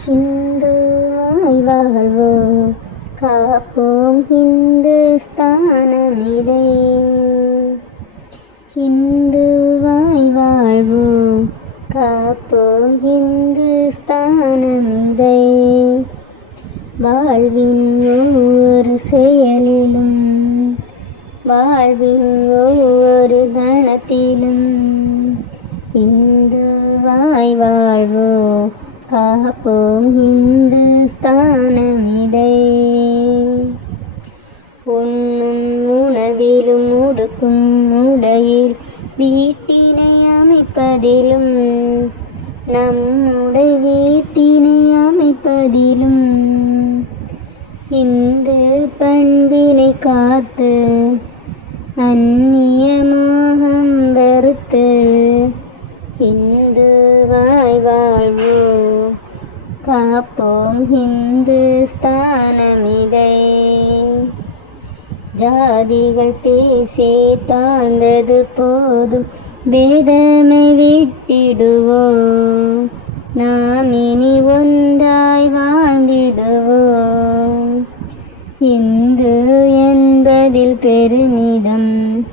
ஹிந்துவாய் வாழ்வோம் காப்போம் ஹிந்துஸ்தானமிதை ஹிந்துவாய் வாழ்வோம் காப்போம் ஹிந்துஸ்தானமிதை வாழ்வின் ஒவ்வொரு செயலிலும் வாழ்வின் ஒவ்வொரு கணத்திலும் இந்துவாய் வாழ்வோம் காப்போம் இந்துஸ்தானமிதை உண்ணும் உணவிலும் உடுக்கும் உடையில் வீட்டினை அமைப்பதிலும் நம்முடைய வீட்டினை அமைப்பதிலும். இந்து பண்பினை காத்து அந்நிய மோகம் வெறுத்து காப்போம் ஹிந்துஸ்தானமிதை ஜாதிகள் பேசி தாழ்ந்தது போதும் வேதமை விட்டிடுவோம். நாம் இனி ஒன்றாய் வாழ்ந்திடுவோம். இந்து என்பதில் பெருமிதம்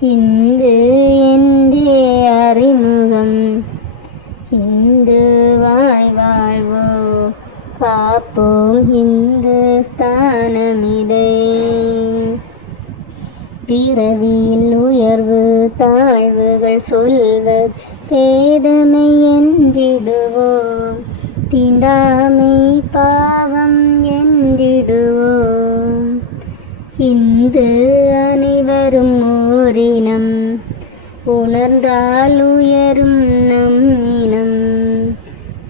இந்து என்றே அறிமுகம். இந்துவாய் வாழ்வோம். காப்போம் இந்துஸ்தானமிதை பிறவியில் உயர்வு தாழ்வுகள் சொல்வது பேதமை என்றிடுவோம். திண்டாமை பாவம் என்றிடுவோம். இந்து அனைவரும் ஓரினம். உணர்ந்தால் உயரும் நம் இனம்.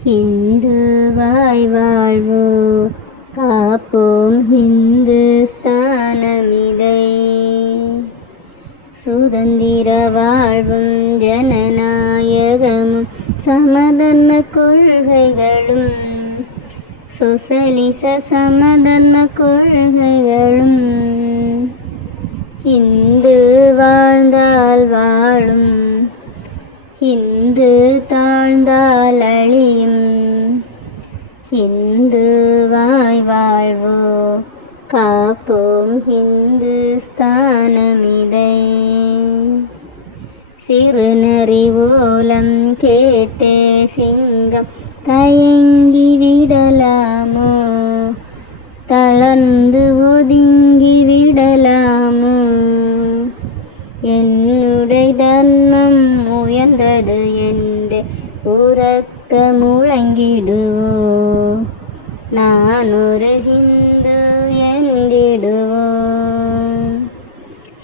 இந்து வாய் வாழ்வோ காப்போம் ஹிந்துஸ்தானமிதை சுதந்திர வாழ்வும் ஜனநாயகமும் சமதர்ம கொள்கைகளும் சொசலிச சமதர்ம கொள்கைகளும். இந்து வாழ்ந்தால் வாழும் இந்து தாழ்ந்தால் அழி இந்துவாய் வாழ்வோ? காப்போம் ஹிந்துஸ்தானமிதை சிறுநறி ஓலம் கேட்டே சிங்கம் தயங்கி விடலாமோ? தளர்ந்து ஒதுங்கி விடலாமோ? என்னுடைய தர்மம் உயர்ந்தது என்று உறக்க முழங்கிடுவோ. நான் ஒரு ஹிந்து என்றிடுவோ.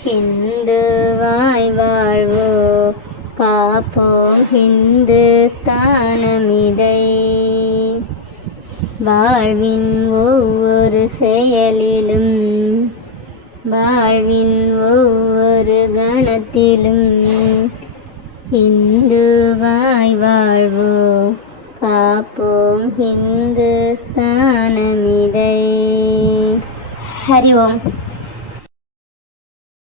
ஹிந்துவாய் வாழ்வோ. காப்போம் ஹிந்துஸ்தானம் இதை வாழ்வின் ஒவ்வொரு செயலிலும் வாழ்வின் ஒவ்வொரு கணத்திலும் இந்துவாய் வாழ்வோ? காப்போம் ஹிந்துஸ்தானமிதை ஹரி ஓம்.